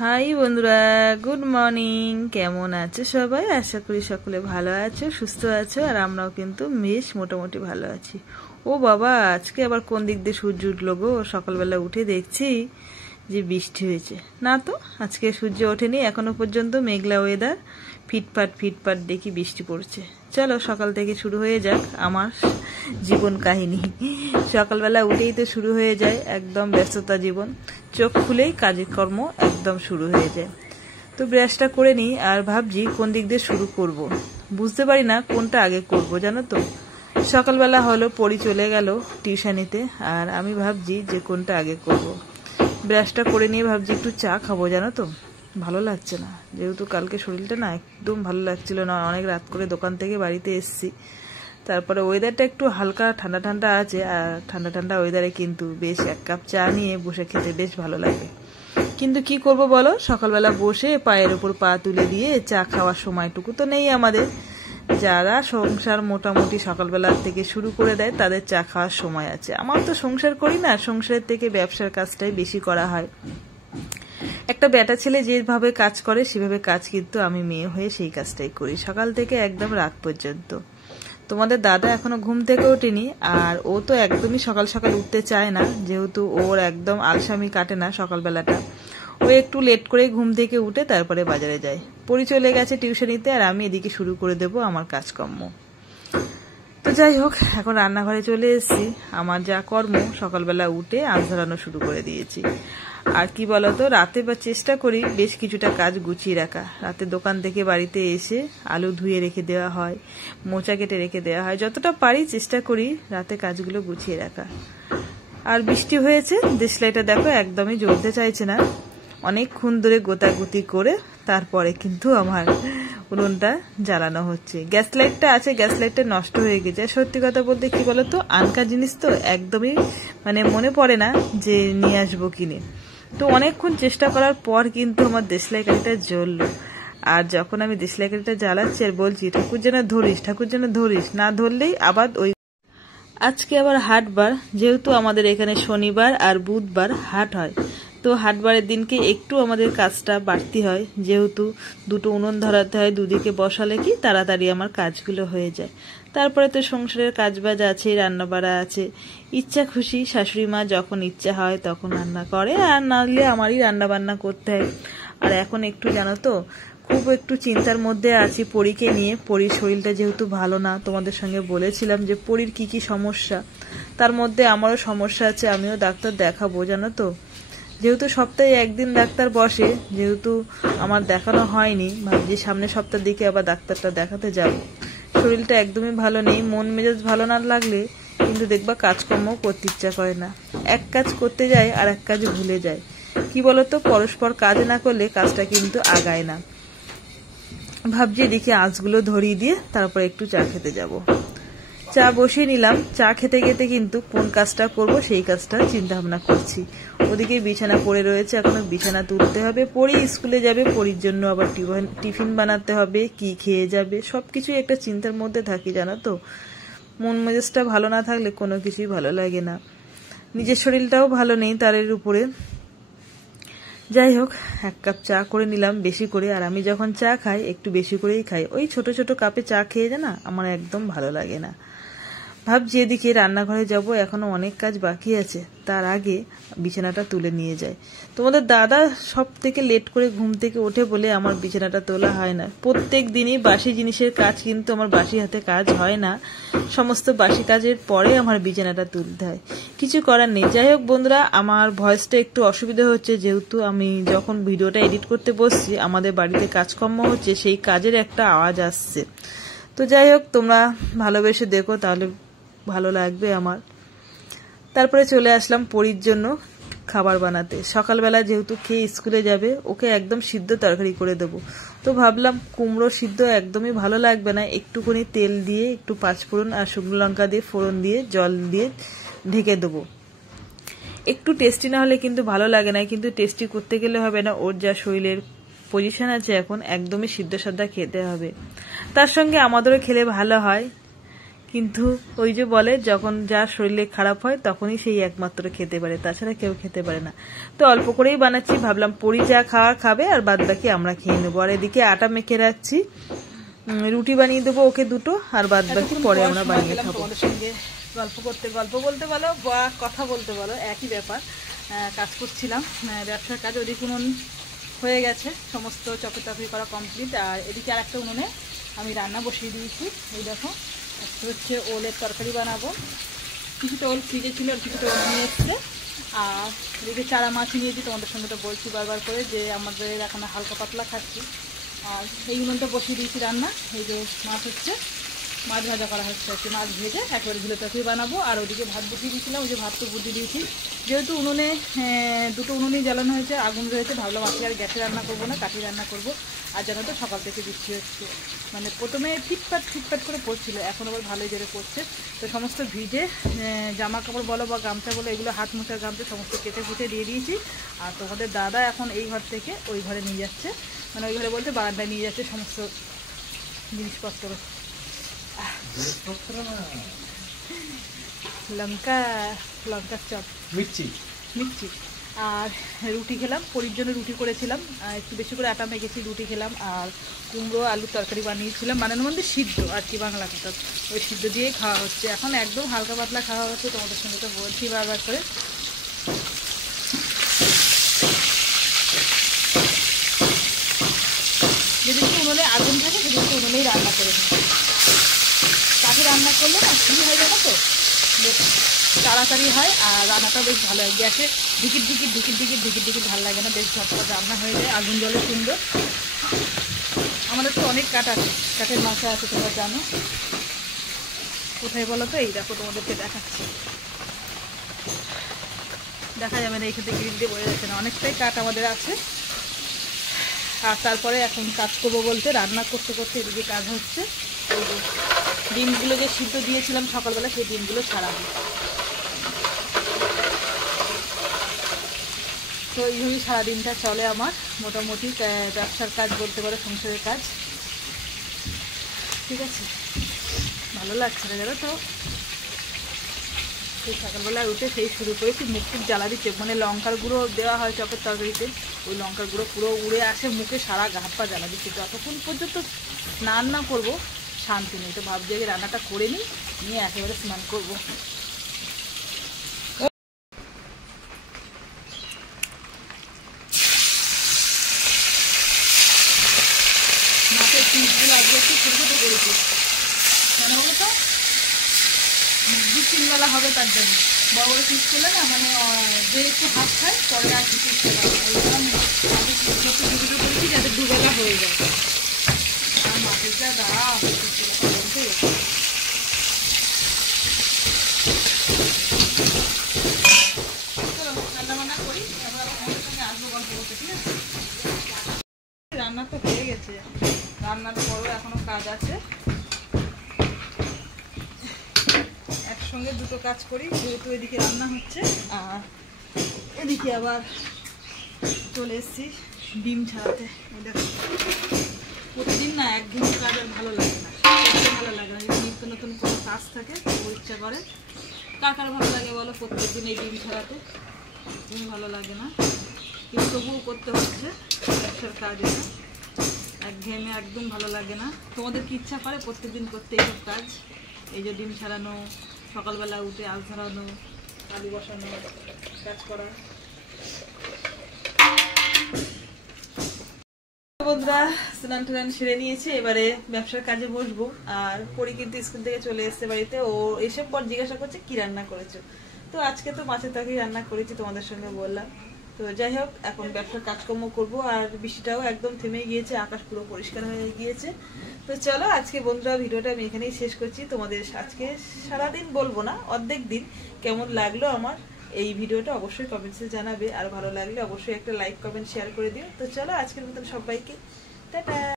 High বন্ধুরা, good morning. কেমন আছো সবাই? আশা করি সকলে ভালো আছো, সুস্থ আছো। আর আমরাও কিন্তু বেশ মোটামুটি ভালো আছি। ও বাবা, আজকে আবার কোন দিক দিয়ে সূর্য উঠলো গো? সকালবেলা উঠে দেখছি যে বৃষ্টি হয়েছে। না তো, আজকে সূর্য ওঠেনি এখনো পর্যন্ত, মেঘলা ওয়েদার, ফিটফাট ফিটফাট দেখি বৃষ্টি পড়ছে। চলো সকাল থেকে শুরু হয়ে যাক আমার জীবন কাহিনী। সকালবেলা উঠেই তো শুরু হয়ে যায় একদম ব্যস্ততা জীবন, চোখ খুলেই কাজকর্ম একদম শুরু হয়ে যায়। তো ব্রাশটা করে নিই আর ভাবছি কোন দিক দিয়ে শুরু করব। বুঝতে পারি না কোনটা আগে করব, জানো তো। সকালবেলা হলো পড়ি চলে গেল টিউশনিতে, আর আমি ভাবছি যে কোনটা আগে করব। ব্রাশটা করে নিয়ে ভাবছি একটু চা খাবো, জানো তো। ভালো লাগছে না, যেহেতু কালকে শরীরটা না একদম ভালো লাগছিল না, অনেক রাত করে দোকান থেকে বাড়িতে এসেছি। তারপরে ওয়েদারটা একটু হালকা ঠান্ডা ঠান্ডা আছে, আর ঠান্ডা ঠান্ডা ওয়েদারে কিন্তু বেশ এক কাপ চা নিয়ে বসে খেতে বেশ ভালো লাগে। কিন্তু কি করব বলো, সকালবেলা বসে পায়ের ওপর পা তুলে দিয়ে চা খাওয়ার সময়টুকু তো নেই আমাদের। যারা সংসার মোটামুটি সকালবেলা থেকে শুরু করে দেয় তাদের চা খাওয়ার সময় আছে। আমার তো সংসার করি না, সংসারের থেকে ব্যবসার কাজটাই বেশি করা হয়। একটা বেটা ছেলে যেভাবে কাজ করে সেভাবে কাজ কিন্তু আমি মেয়ে হয়ে সেই কাজটাই করি, সকাল থেকে একদম রাত পর্যন্ত। তোমাদের দাদা এখনো ঘুম থেকে ওঠেনি, আর ও তো একদমই সকাল সকাল উঠতে চায় না, যেহেতু ওর একদম আলসামি কাটে না সকালবেলাটা। ও একটু লেট করে ঘুম থেকে উঠে তারপরে বাজারে যায়। পড়ি চলে গেছে টিউশনিতে, আর আমি এদিকে শুরু করে দেব আমার কাজকর্ম। তো যাই হোক, এখন রান্নাঘরে চলে এসেছি। আমার যা কর্ম, সকালবেলা উঠে আঁচ ধরানো শুরু করে দিয়েছি। আর কি বলতো, রাতে বা চেষ্টা করি বেশ কিছুটা কাজ গুছিয়ে রাখা। রাতে দোকান থেকে বাড়িতে এসে আলু ধুয়ে রেখে দেওয়া হয়, মোচা কেটে রেখে দেওয়া হয়, যতটা পারি চেষ্টা করি রাতে কাজগুলো গুছিয়ে রাখা। আর বৃষ্টি হয়েছে, দেশলাইটা দেখো একদমই জ্বলতে চাইছে না। অনেকক্ষণ ধরে গোতাগুতি করে তারপরে কিন্তু আমার উনুনটা জ্বালানো হচ্ছে। গ্যাস লাইটটা আছে, গ্যাস লাইটটা নষ্ট হয়ে গেছে। সত্যি কথা বলতে কি বলতো, আনকার জিনিস তো একদমই মনে পড়ে না যে নিয়ে আসবো কিনে। তো অনেকক্ষণ চেষ্টা করার পর কিন্তু আমার দেশলাই কাঠিটা জ্বললো। আর যখন আমি দেশলাই কাঠিটা জ্বালাচ্ছি আর বলছি ঠাকুর যেন ধরিস, ঠাকুর যেন ধরিস, না ধরলেই আবার ওই। আজকে আবার হাটবার, যেহেতু আমাদের এখানে শনিবার আর বুধবার হাট হয়, তো হাটবারের দিনকে একটু আমাদের কাজটা বাড়তি হয়, যেহেতু দুটো উনুন ধরাতে হয়, দুদিকে বসালে কি তাড়াতাড়ি আমার কাজগুলো হয়ে যায়। তারপরে তো সংসারের কাজবাজ আছে, রান্নাবাড়া আছে। ইচ্ছা খুশি শাশুড়ি মা যখন ইচ্ছা হয় তখন রান্না করে, আর নাহলে আমারই রান্না বান্না করতে হয়। আর এখন একটু জানো তো, খুব একটু চিন্তার মধ্যে আছি পরীকে নিয়ে। পরীর শরীরটা যেহেতু ভালো না, তোমাদের সঙ্গে বলেছিলাম যে পরীর কি কি সমস্যা, তার মধ্যে আমারও সমস্যা আছে, আমিও ডাক্তার দেখাবো, জানো তো। যেহেতু সপ্তাহে একদিন ডাক্তার বসে, যেহেতু আমার দেখানো হয়নি, ভাবছি সামনের সপ্তাহের দিকে আবার ডাক্তারটা দেখাতে যাব। শরীরটা একদমই ভালো নেই, মন মেজাজ ভালো না লাগলে কিন্তু দেখবা কাজকর্ম করতে ইচ্ছা করে না। এক কাজ করতে যায় আর এক কাজ ভুলে যায়। কি বলতো, পরস্পর কাজ না করলে কাজটা কিন্তু আগায় না। ভাবছি দেখি আঁচগুলো ধরিয়ে দিয়ে তারপর একটু চা খেতে যাব। চা বসিয়ে নিলাম, চা খেতে খেতে কিন্তু কোন কাজটা করব সেই কাজটা চিন্তা ভাবনা করছি। ওদিকে বিছানা পড়ে রয়েছে, এখনো বিছানা তুলতে হবে। পড়ি স্কুলে যাবে, পড়ির জন্য আবার টিফিন বানাতে হবে, কি খেয়ে যাবে, সবকিছুই একটা চিন্তার মধ্যে থাকি, জানো তো। মন মেজাজটা ভালো না থাকলে কোনো কিছুই ভালো লাগে না। নিজের শরীরটাও ভালো নেই তার উপরে। যাই হোক, এক কাপ চা করে নিলাম বেশি করে। আর আমি যখন চা খাই একটু বেশি করেই খাই, ওই ছোট ছোট কাপে চা খেয়ে যায় না, আমার একদম ভালো লাগে না। ভাবছি এদিকে রান্নাঘরে যাব, এখনো অনেক কাজ বাকি আছে, তার আগে বিছানাটা তুলে নিয়ে যায়। তোমাদের দাদা সব থেকে লেট করে ঘুম থেকে ওঠে বলে আমার বিছানাটা তোলা হয় না। প্রত্যেক দিনই বাসি জিনিসের কাজ কিন্তু আমার বাসি হাতে কাজ হয় না, সমস্ত বাসি কাজের পরে আমার বিছানাটা তুলতে হয়, কিছু করার নেই। যাই হোক বন্ধুরা, আমার ভয়েসটা একটু অসুবিধা হচ্ছে, যেহেতু আমি যখন ভিডিওটা এডিট করতে বসছি আমাদের বাড়িতে কাজকর্ম হচ্ছে, সেই কাজের একটা আওয়াজ আসছে। তো যাই হোক, তোমরা ভালোবেসে দেখো, তাহলে ভালো লাগবে আমার। তারপরে চলে আসলাম পরীর জন্য খাবার বানাতে। সকালবেলা যেহেতু খেয়ে স্কুলে যাবে, ওকে একদম সিদ্ধ তরকারি করে দেবো। তো ভাবলাম কুমড়ো সিদ্ধ একদমই ভালো লাগবে না, একটুখানি তেল দিয়ে একটু পাঁচফোড়ন আর শুকনো লঙ্কা দিয়ে ফোড়ন দিয়ে জল দিয়ে ঢেকে দেবো। একটু টেস্টি না হলে কিন্তু ভালো লাগে না, কিন্তু টেস্টি করতে গেলে হবে না, ওর যা শরীরের পজিশন আছে এখন একদমই সিদ্ধ সাদ্ধা খেতে হবে। তার সঙ্গে আমাদেরও খেলে ভালো হয়, কিন্তু ওই যে বলে যখন যার শরীরে খারাপ হয় তখনই সেই একমাত্র খেতে পারে, তাছাড়া কেউ খেতে পারে না। তো অল্প করেই বানাচ্ছি, ভাবলাম পরি যা খাওয়া খাবে আর বাদ বাকি আমরা খেয়ে নেবো। আর এদিকে আটা মেখে রাখছি, রুটি বানিয়ে দেবো ওকে দুটো, আর বাদ বাকি পরে আমরা বানিয়ে খাবো। তোমাদের সঙ্গে গল্প করতে, গল্প বলতে বলো বা কথা বলতে বলো, একই ব্যাপার। কাজ করছিলাম, ব্যবসার কাজ। ওদিকে উনুন হয়ে গেছে, সমস্ত চপে তপি করা কমপ্লিট। আর এদিকে আর একটা উনুনে আমি রান্না বসিয়ে দিয়েছি। এই দেখো, হচ্ছে ওলের তরকারি বানাবো। কিছুটা ওল ফ্রিজে ছিল আর কিছুটা ওল নিয়ে এসছে। আর এদিকে চারা মাছ নিয়েছি, তোমাদের সঙ্গে তো বলছি বারবার করে যে আমাদের এখন হালকা পাতলা খাচ্ছি। আর এই উনুনটা বসিয়ে দিয়েছি রান্না। এই যে মাছ হচ্ছে, মাছ ভাজা করা হচ্ছে আর কি, মাছ ভেজে একবারে ঝুলে তরকারি বানাবো। আর ওদিকে ভাত বসিয়ে দিয়েছিলাম, ওই যে ভাত তো বুঝিয়ে দিয়েছি। যেহেতু উনুনে দুটো উনুনেই জ্বালানো হয়েছে, আগুন রয়েছে, ভাবলাম আজকে আর গ্যাসে রান্না করবো না, কাঠি রান্না করবো। আর জানো তো সকাল থেকে বৃষ্টি হচ্ছে, মানে প্রথমে ফিটফাট করে পড়ছিল, এখন আবার ভালোই জোরে পড়ছে। তো সমস্ত ভিজে জামা কাপড় বলো বা গামছা বলো, এগুলো হাত মোছার গামছা সমস্ত কেটে কুটে দিয়ে দিয়েছি। আর তোমাদের দাদা এখন এই ঘর থেকে ওই ঘরে নিয়ে যাচ্ছে, মানে ওই ঘরে বলতে বারান্দায় নিয়ে যাচ্ছে সমস্ত জিনিসপত্র। লঙ্কার চপ, মির্চি আর রুটি খেলাম। পরির জন্য রুটি করেছিলাম, একটু বেশি করে আটা মেখেছি, রুটি খেলাম। আর কুমড়ো আলুর তরকারি বানিয়েছিলাম, বানানোর মধ্যে সিদ্ধ আর কি, বাংলা কথা, ওই সিদ্ধ দিয়েই খাওয়া হচ্ছে। এখন একদম হালকা পাতলা খাওয়া হচ্ছে, তোমাদের সঙ্গে তো বলছি বারবার করে। যেদিনকে উনুনে আগুন থাকে সেদিনকে উনুনেই রান্না করে নিই। কাঠে রান্না করলে না কী হয় জানো তো, বেশ তাড়াতাড়ি হয় আর রান্নাটা বেশ ভালো হয়। গ্যাসে ঢিকির ভালো লাগে না, বেশ ঝটপট রান্না হয়ে যায়, আগুন জলে সুন্দর। আমাদের তো অনেক কাঠ আছে, কাঠের মাথা আছে, তোমরা জানো। কোথায় বলো তো, এই দেখো তোমাদেরকে দেখাচ্ছি, দেখা যাবে না, এইখানে গ্রিল দিয়ে বোঝা যাচ্ছে না, অনেকটাই কাঠ আমাদের আছে। আর তারপরে এখন কাজ করবো বলতে রান্না করতে করতে এদিকে কাজ হচ্ছে। ওই যে ডিমগুলো যে সিদ্ধ দিয়েছিলাম সকালবেলা, সেই ডিমগুলো ছাড়াবো। তো এইভাবেই সারাদিনটা চলে আমার, মোটামুটি ব্যবসার কাজ বলতে পারো, সংসারের কাজ। ঠিক আছে, ভালো লাগছে না জানো তো, সেই সকালবেলায় উঠে সেই শুরু করেছি, মুখ টুক জ্বালা দিচ্ছে, মানে লঙ্কার গুঁড়ো দেওয়া হয় চপের তরকারিতে, ওই লঙ্কার গুঁড়ো পুরো উড়ে আসে মুখে, সারা গা হাত পা জ্বালা দিচ্ছে। যতক্ষণ পর্যন্ত স্নান না করবো শান্তি নেই। তো ভাবছি আগে রান্নাটা করে নিয়ে একেবারে স্নান করবো। মাছের পিসগুলো আজকে একটু ছোটো ছোটো করেছি, কেন বলো তো, 2-3 বেলা হবে, তার জন্য বড় বড় পিস করলে না, মানে যে একটু হাত খায় পরে আর কিছু করেছি যাতে 2 বেলা হয়ে যায়। আর মাছের যা দাম বলতে, রান্না করি, তারপর আমাদের সঙ্গে আসবো গল্প করতে, ঠিক আছে? রান্না তো হয়ে গেছে, রান্নার পরও এখনো কাজ আছে, একসঙ্গে দুটো কাজ করি, যেহেতু এদিকে রান্না হচ্ছে আর এদিকে আবার চলে এসেছি ডিম ছাড়াতে। দেখো প্রতিদিন না একদিন কাজ আর ভালো লাগে না, ভালো লাগে না, নিত্য নতুন কোনো কাজ থাকে ও ইচ্ছা করে। কার ভালো লাগে বলো প্রত্যেকদিন এই ডিম ছাড়াতে? ভালো লাগে না, কিন্তু তবুও করতে হচ্ছে, ব্যবসার কাজ এটা, একঘেয়েমে একদম ভালো লাগে না। তোমাদের কি ইচ্ছা করে প্রত্যেকদিন করতে এইসব কাজ? এই যে ডিম ছাড়ানো, সকালবেলা উঠে আল ছাড়ানো, আলু বসানো, কাজ করা। বন্ধুরা স্নান টান সেরে নিয়েছে, এবারে ব্যবসার কাজে বসবো। আর পরি কিন্তু স্কুল থেকে চলে এসছে বাড়িতে, ও এসব পর জিজ্ঞাসা করছে কি রান্না করেছো। তো আজকে তো মাছের তরকারি রান্না করেছি, তোমাদের সঙ্গে বললাম। তো যাই হোক, এখন ব্যবসার কাজকর্ম করবো। আর বৃষ্টিটাও একদম থেমে গিয়েছে, আকাশ পুরো পরিষ্কার হয়ে গিয়েছে। তো চলো আজকে বন্ধুরা ভিডিওটা আমি এখানেই শেষ করছি। তোমাদের আজকে সারাদিন বলবো না, অর্ধেক দিন কেমন লাগলো আমার এই ভিডিওটা অবশ্যই কমেন্টসে জানাবে। আর ভালো লাগলে অবশ্যই একটা লাইক কমেন্ট শেয়ার করে দিও। তো চলো আজকের মতন সবাইকে টাটা।